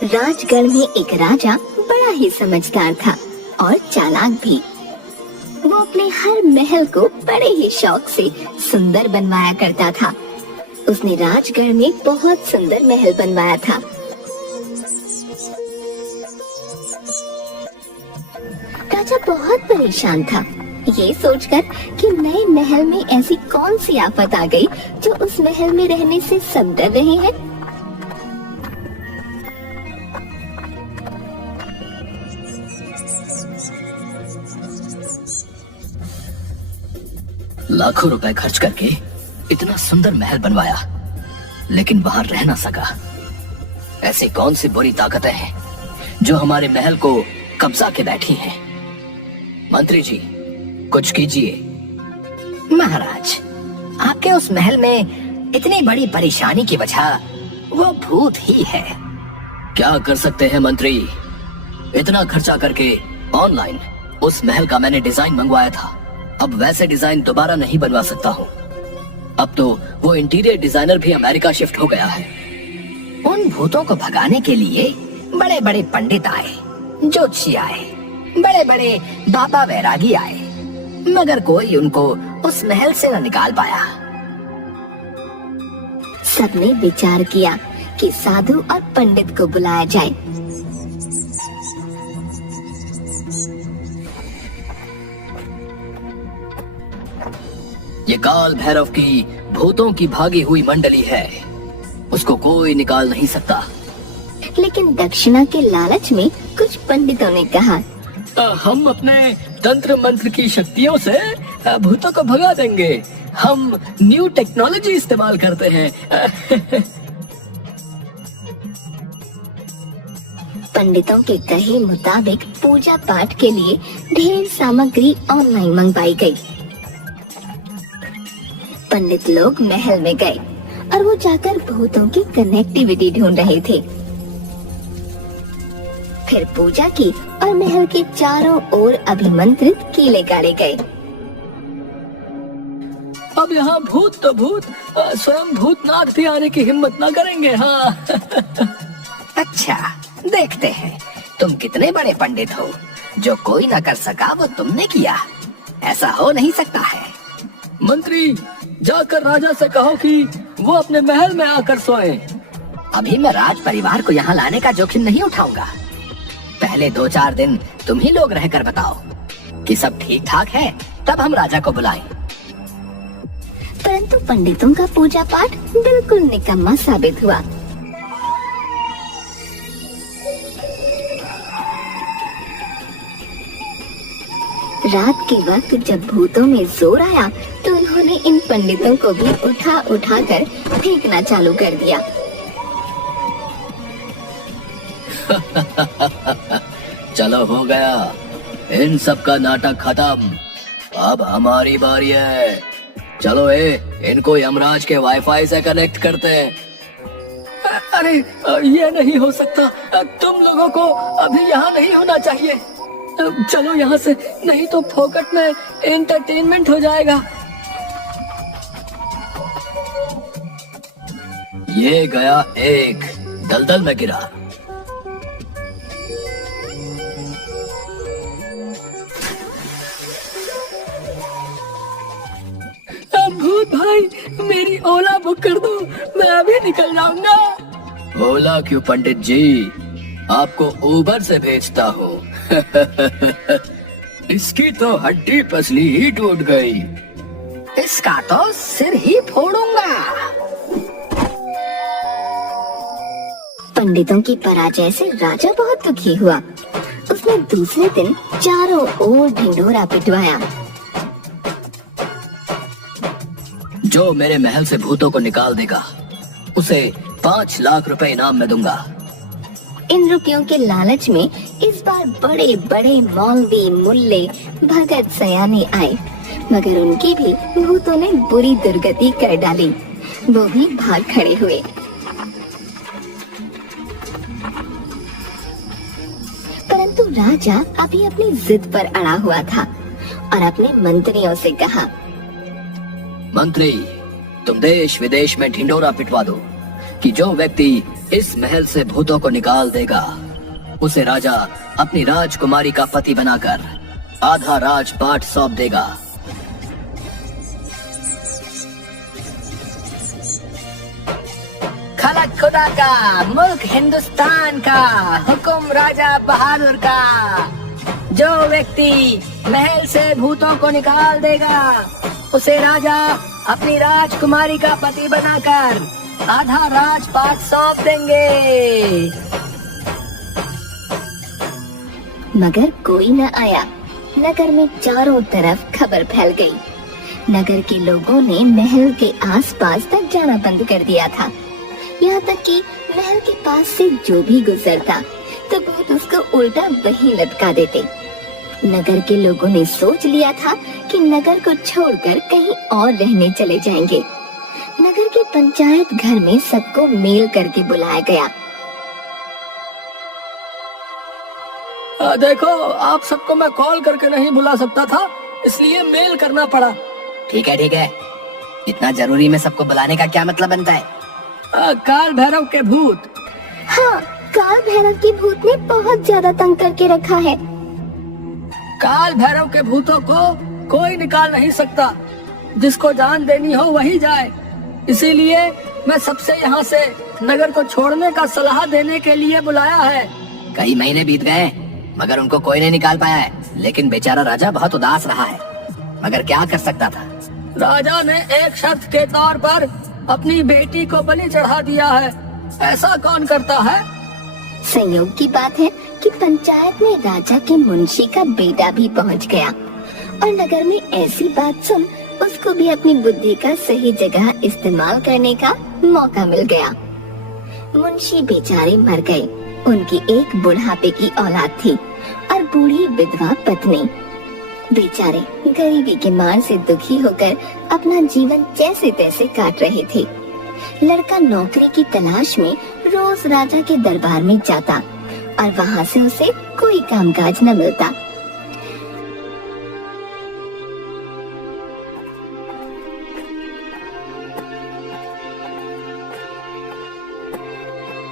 राजगढ़ में एक राजा बड़ा ही समझदार था और चालाक भी। वो अपने हर महल को बड़े ही शौक से सुंदर बनवाया करता था। उसने राजगढ़ में बहुत सुंदर महल बनवाया था। राजा बहुत परेशान था, ये सोचकर कि नए महल में ऐसी कौन सी आफत आ गई जो उस महल में रहने से सब डर रहे हैं। लाखों रुपए खर्च करके इतना सुंदर महल बनवाया, लेकिन वहां रह ना सका। ऐसी कौन सी बुरी ताकतें हैं जो हमारे महल को कब्जा के बैठी हैं? मंत्री जी, कुछ कीजिए। महाराज, आपके उस महल में इतनी बड़ी परेशानी की वजह वो भूत ही है। क्या कर सकते हैं मंत्री? इतना खर्चा करके ऑनलाइन उस महल का मैंने डिजाइन मंगवाया था। अब वैसे डिजाइन दोबारा नहीं बनवा सकता हूँ। अब तो वो इंटीरियर डिजाइनर भी अमेरिका शिफ्ट हो गया है। उन भूतों को भगाने के लिए बड़े बड़े पंडित आए, ज्योतिषी आए, बड़े बड़े बाबा वैरागी आए, मगर कोई उनको उस महल से न निकाल पाया। सबने विचार किया कि साधु और पंडित को बुलाया जाए। ये काल भैरव की भूतों की भागी हुई मंडली है, उसको कोई निकाल नहीं सकता। लेकिन दक्षिणा के लालच में कुछ पंडितों ने कहा, हम अपने तंत्र मंत्र की शक्तियों से भूतों को भगा देंगे। हम न्यू टेक्नोलॉजी इस्तेमाल करते हैं। पंडितों के कहे मुताबिक पूजा पाठ के लिए ढेर सामग्री ऑनलाइन मंगवाई गई। पंडित लोग महल में गए और वो जाकर भूतों की कनेक्टिविटी ढूंढ रहे थे। फिर पूजा की और महल के चारों ओर अभिमंत्रित कीले गाड़े गए। अब यहाँ भूत तो भूत, स्वयं भूतनाथ भी आने की हिम्मत ना करेंगे। हाँ। अच्छा, देखते हैं तुम कितने बड़े पंडित हो। जो कोई न कर सका वो तुमने किया। ऐसा हो नहीं सकता है। मंत्री, जाकर राजा से कहो कि वो अपने महल में आकर सोए। अभी मैं राज परिवार को यहाँ लाने का जोखिम नहीं उठाऊंगा। पहले 2-4 दिन तुम ही लोग रहकर बताओ कि सब ठीक ठाक है, तब हम राजा को बुलाएं। परंतु पंडितों का पूजा पाठ बिल्कुल निकम्मा साबित हुआ। रात के वक्त जब भूतों में जोर आया तो उन्होंने इन पंडितों को भी उठा उठा कर फेंकना चालू कर दिया। चलो, हो गया इन सब का नाटक खत्म। अब हमारी बारी है। चलो इनको यमराज के वाईफाई से कनेक्ट करते हैं। अरे ये नहीं हो सकता। तुम लोगों को अभी यहाँ नहीं होना चाहिए। चलो यहाँ से, नहीं तो फोकट में एंटरटेनमेंट हो जाएगा। ये गया एक, दलदल में गिरा। भूत भाई, मेरी ओला बुक कर दो, मैं अभी निकल जाऊंगा। ओला क्यों पंडित जी, आपको उबर से भेजता हूँ। इसकी तो हड्डी पसली ही टूट गई। इसका तो सिर ही फोड़ूंगा। पंडितों की पराजय से राजा बहुत दुखी हुआ। उसने दूसरे दिन चारों ओर ढिंढोरा पिटवाया। जो मेरे महल से भूतों को निकाल देगा उसे 5 लाख रुपए इनाम में दूंगा। इन रुपयों के लालच में इस बार बड़े बड़े मौलवी, मुल्ले, भगत सयाने आए, मगर उनकी भी भूतों ने बुरी दुर्गति कर डाली। वो भी भाग खड़े हुए। परंतु राजा अभी अपनी जिद पर अड़ा हुआ था और अपने मंत्रियों से कहा, मंत्री, तुम देश विदेश में ढिंडोरा पिटवा दो कि जो व्यक्ति इस महल से भूतों को निकाल देगा, उसे राजा अपनी राजकुमारी का पति बनाकर आधा राजपाट सौंप देगा। खलक खुदा का, मुल्क हिंदुस्तान का, हुक्म राजा बहादुर का। जो व्यक्ति महल से भूतों को निकाल देगा, उसे राजा अपनी राजकुमारी का पति बनाकर आधा राजपाट सौंप देंगे। मगर कोई न आया। नगर में चारों तरफ खबर फैल गई। नगर के लोगों ने महल के आसपास तक जाना बंद कर दिया था। यहाँ तक कि महल के पास से जो भी गुजरता तो भूत उसको उल्टा वहीं लटका देते। नगर के लोगों ने सोच लिया था कि नगर को छोड़कर कहीं और रहने चले जाएंगे। नगर के पंचायत घर में सबको मेल करके बुलाया गया। देखो, आप सबको मैं कॉल करके नहीं बुला सकता था, इसलिए मेल करना पड़ा। ठीक है, इतना जरूरी में सबको बुलाने का क्या मतलब बनता है? काल भैरव के भूत। हाँ, काल भैरव के भूत ने बहुत ज्यादा तंग करके रखा है। काल भैरव के भूतों को कोई निकाल नहीं सकता। जिसको जान देनी हो वही जाए। इसीलिए मैं सबसे यहाँ से नगर को छोड़ने का सलाह देने के लिए बुलाया है। कई महीने बीत गए मगर उनको कोई नहीं निकाल पाया है। लेकिन बेचारा राजा बहुत उदास रहा है, मगर क्या कर सकता था। राजा ने एक शर्त के तौर पर अपनी बेटी को बलि चढ़ा दिया है। ऐसा कौन करता है? संयोग की बात है कि पंचायत में राजा के मुंशी का बेटा भी पहुंच गया और नगर में ऐसी बात सुन उसको भी अपनी बुद्धि का सही जगह इस्तेमाल करने का मौका मिल गया। मुंशी बेचारे मर गए। उनकी एक बुढ़ापे की औलाद थी और बूढ़ी विधवा पत्नी। बेचारे गरीबी के मार से दुखी होकर अपना जीवन जैसे तैसे काट रहे थे। लड़का नौकरी की तलाश में रोज राजा के दरबार में जाता और वहाँ से उसे कोई कामकाज न मिलता।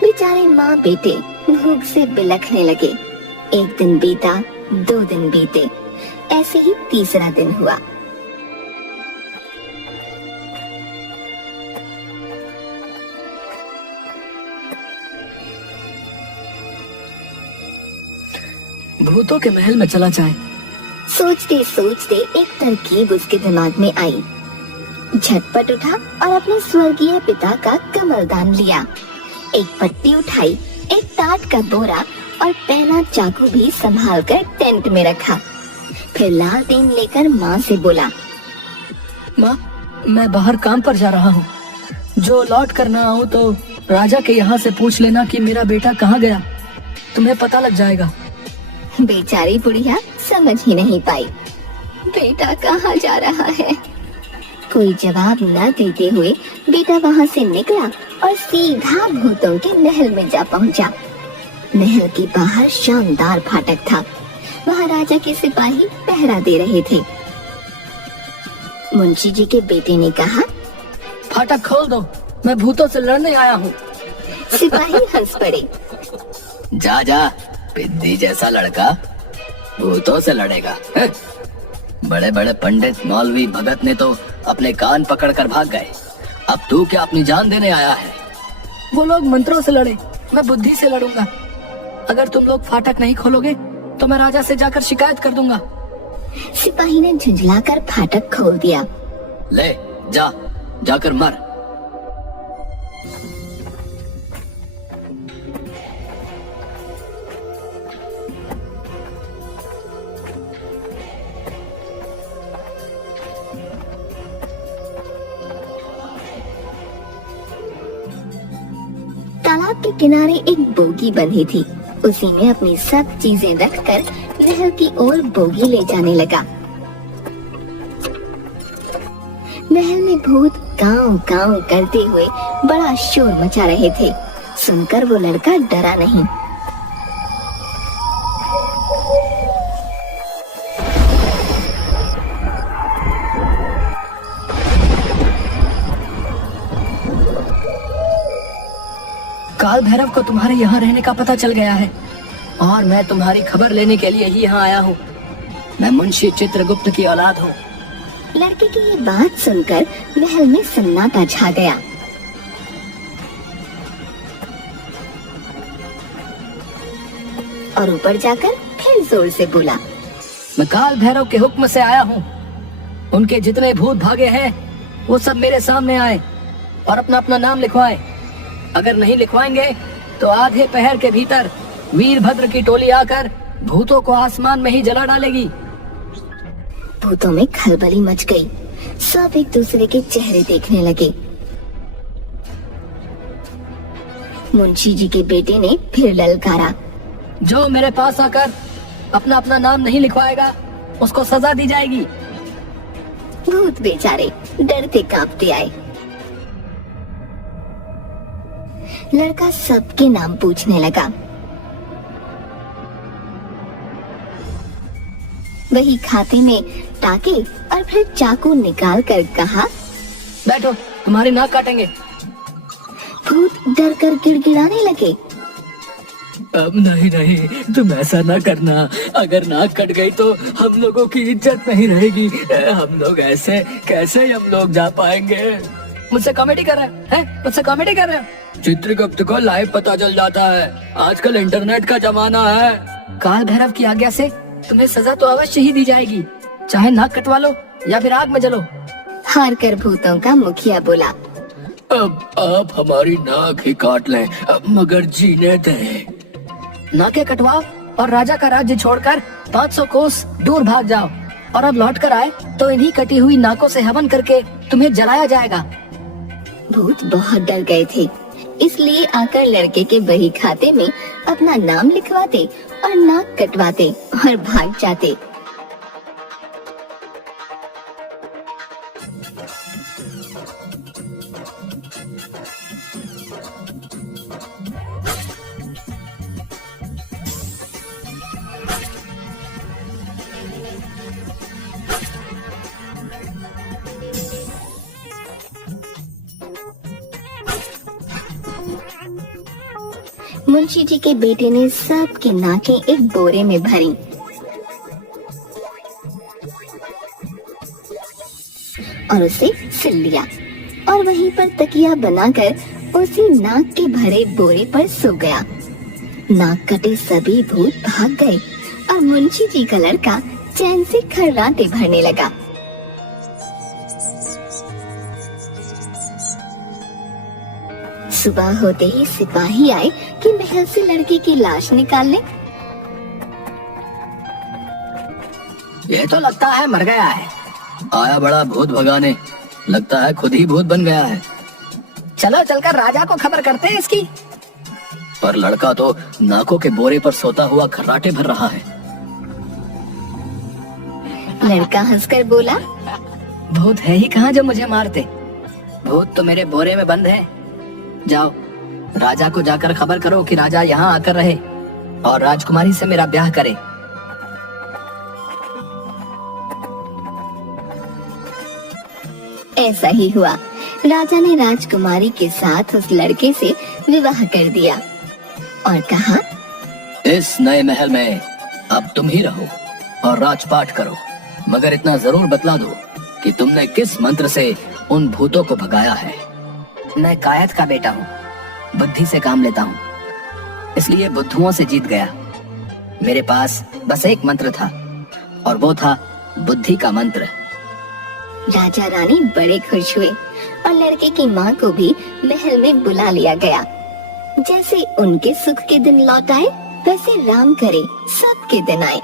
बेचारे माँ बेटे भूख से बिलखने लगे। एक दिन बीता, 2 दिन बीते, ऐसे ही तीसरा दिन हुआ। भूतों के महल में चला जाए। सोचते सोचते एक तरकीब उसके दिमाग में आई। झटपट उठा और अपने स्वर्गीय पिता का कमलदान लिया। एक पट्टी उठाई, एक टाट का बोरा और पहला चाकू भी संभाल कर टेंट में रखा। फिर लालटेन लेकर माँ से बोला, माँ, मैं बाहर काम पर जा रहा हूँ। जो लौट कर ना आऊँ तो राजा के यहाँ से पूछ लेना कि मेरा बेटा कहाँ गया। तुम्हें पता लग जाएगा। बेचारी बुढ़िया समझ ही नहीं पाई, बेटा कहाँ जा रहा है। कोई जवाब न देते हुए बेटा वहाँ से निकला और सीधा भूतों के महल में जा पहुँचा। महल के बाहर शानदार फाटक था। वहाँ राजा के सिपाही पहरा दे रहे थे। मुंशी जी के बेटे ने कहा, फाटक खोल दो, मैं भूतों से लड़ने आया हूँ। सिपाही हंस पड़े। जा, पिद्दी जैसा लड़का भूतों से लड़ेगा। बड़े बड़े पंडित, मौलवी, भगत ने तो अपने कान पकड़कर भाग गए। अब तू क्या अपनी जान देने आया है? वो लोग मंत्रों से लड़े, मैं बुद्धि से लड़ूंगा। अगर तुम लोग फाटक नहीं खोलोगे तो मैं राजा से जाकर शिकायत कर दूंगा। सिपाही ने झुंझलाकर फाटक खोल दिया। ले जाकर मर। तालाब के किनारे एक बोगी बंधी थी। उसी में अपनी सब चीजें रखकर महल की ओर बोगी ले जाने लगा। महल में भूत गांव गांव करते हुए बड़ा शोर मचा रहे थे। सुनकर वो लड़का डरा नहीं। काल भैरव को तुम्हारे यहाँ रहने का पता चल गया है और मैं तुम्हारी खबर लेने के लिए ही यहाँ आया हूँ। मैं मुंशी चित्रगुप्त की औलाद हूँ। लड़के की ये बात सुनकर महल में सन्नाटा छा गया। और ऊपर जाकर फिर जोर से बोला, मैं काल भैरव के हुक्म से आया हूँ। उनके जितने भूत भागे हैं वो सब मेरे सामने आए और अपना अपना नाम लिखवाए। अगर नहीं लिखवाएंगे तो आधे पहर के भीतर वीरभद्र की टोली आकर भूतों को आसमान में ही जला डालेगी। भूतों में खलबली मच गई। सब एक दूसरे के चेहरे देखने लगे। मुंशी जी के बेटे ने फिर ललकारा, जो मेरे पास आकर अपना अपना नाम नहीं लिखवाएगा उसको सजा दी जाएगी। भूत बेचारे डरते कांपते आए। लड़का सबके नाम पूछने लगा। वही खाते में टाके और फिर चाकू निकाल कर कहा, बैठो, तुम्हारी नाक काटेंगे। भूत डर कर गिड़गिड़ाने लगे। अब नहीं नहीं, तुम ऐसा ना करना। अगर नाक कट गई तो हम लोगों की इज्जत नहीं रहेगी। हम लोग ऐसे कैसे हम लोग जा पाएंगे? मुझसे कॉमेडी कर रहे हैं? मुझसे कॉमेडी कर रहे हैं? चित्रगुप्त को लाइव पता चल जाता है। आजकल इंटरनेट का जमाना है। काल भैरव की आज्ञा से तुम्हें सजा तो अवश्य ही दी जाएगी, चाहे नाक कटवा लो या फिर आग में जलो। हार कर भूतों का मुखिया बोला, अब आप हमारी नाक ही काट लें, मगर जीने दें। नाकें कटवाओ और राजा का राज्य छोड़कर 500 कोस दूर भाग जाओ, और अब लौट कर आए तो इन्हीं कटी हुई नाकों से हवन करके तुम्हें जलाया जाएगा। भूत बहुत डर गए थे, इसलिए आकर लड़के के बही खाते में अपना नाम लिखवाते और नाक कटवाते और भाग जाते। मुंशी जी के बेटे ने सबकी नाकें एक बोरे में भरी और उसे सिल लिया और वहीं पर तकिया बनाकर उसी नाक के भरे बोरे पर सो गया। नाक कटे सभी भूत भाग गए और मुंशी जी का लड़का चैन से खर्राटे भरने लगा। सुबह होते ही सिपाही आए कि महल से लड़के की लाश निकाल ले। ये तो लगता है मर गया है। आया बड़ा भूत भगाने, लगता है खुद ही भूत बन गया है। चलो चलकर राजा को खबर करते हैं इसकी। पर लड़का तो नाकों के बोरे पर सोता हुआ खर्राटे भर रहा है। लड़का हंसकर बोला, भूत है ही कहाँ जो मुझे मारते। भूत तो मेरे बोरे में बंद है। जाओ, राजा को जाकर खबर करो कि राजा यहाँ आकर रहे और राजकुमारी से मेरा ब्याह करे। ऐसा ही हुआ। राजा ने राजकुमारी के साथ उस लड़के से विवाह कर दिया और कहा, इस नए महल में अब तुम ही रहो और राजपाट करो, मगर इतना जरूर बतला दो कि तुमने किस मंत्र से उन भूतों को भगाया है। मैं कायत का बेटा हूँ, बुद्धि से काम लेता हूँ, इसलिए बुद्धुओं से जीत गया। मेरे पास बस एक मंत्र था और वो था बुद्धि का मंत्र। राजा रानी बड़े खुश हुए और लड़के की माँ को भी महल में बुला लिया गया। जैसे उनके सुख के दिन लौट आए, वैसे राम करे सबके दिन आए।